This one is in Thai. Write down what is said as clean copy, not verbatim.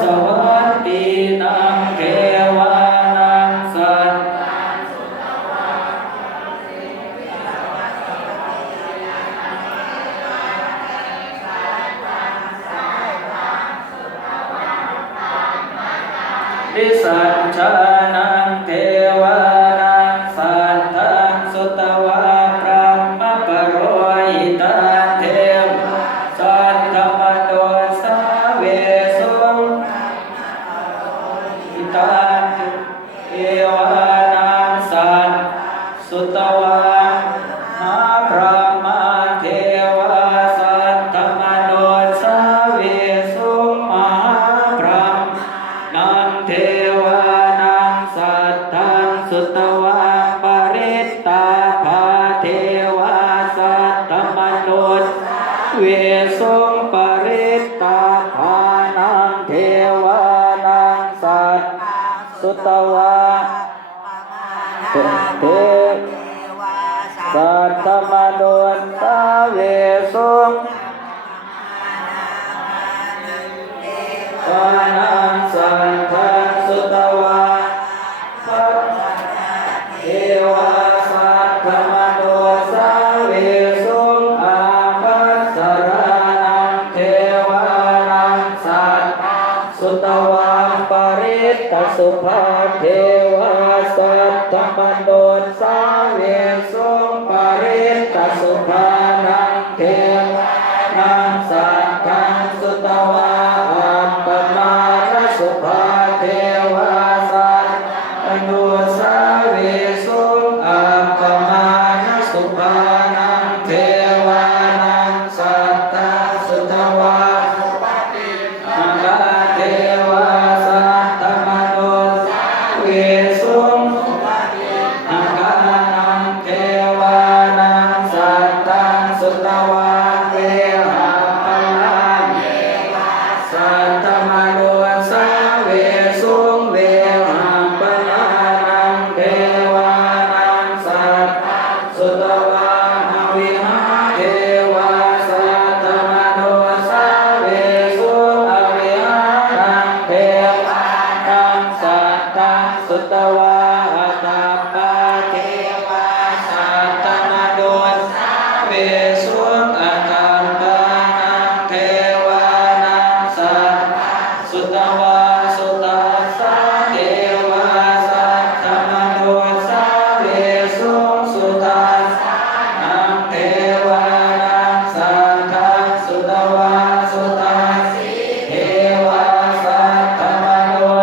สวัสดีนังเทวานังสัตดิสัจจานังเทวานังสัตถังสุตวะพระมะปโรหิตังเทวสัตถมโนสาเวสุหิตังเทวานังสัตสุตวะหาพระมะเทวาสัตถมโนสาเวสุมหาพระนังเทวานังสัตถังสุตวะปริตตาภาเทวาสัตถมนุสเวสุปริตตาภานังเทวานังสัตสุตวะเทสัตถมนุสสาเวสุปานังสัตถังสุตวะเทวาสัตถมนุสสาเวสุอาภัสสรานังเทวานังสัตสุตวะปริตตสุภาเทวาสัตถมนุสสาเวสุปริตตสุภานังเทวานังสัตถังสุตวะอัปปมาณสุภาเทวาสัตถมนุสสาเวสุอัปปมาณสุภานังเทวานังสัตถังสุตวะอังคาเทวาสัตถมนุสสาเวสุอังคานังเทวานังสัตถังสุตวะเวหาปลังสัตถมนุสสาเวสุเวหาปลังเทวานังสัตถังสุตวะหวิหาเทวาสัตถมนุสสาเวสุอวิหารังเทวานังสัตถังสุตวะอัตตปาเทวาสัตถมนุสสาเวสุอัตตปานังเทวานังสัตถังสุตว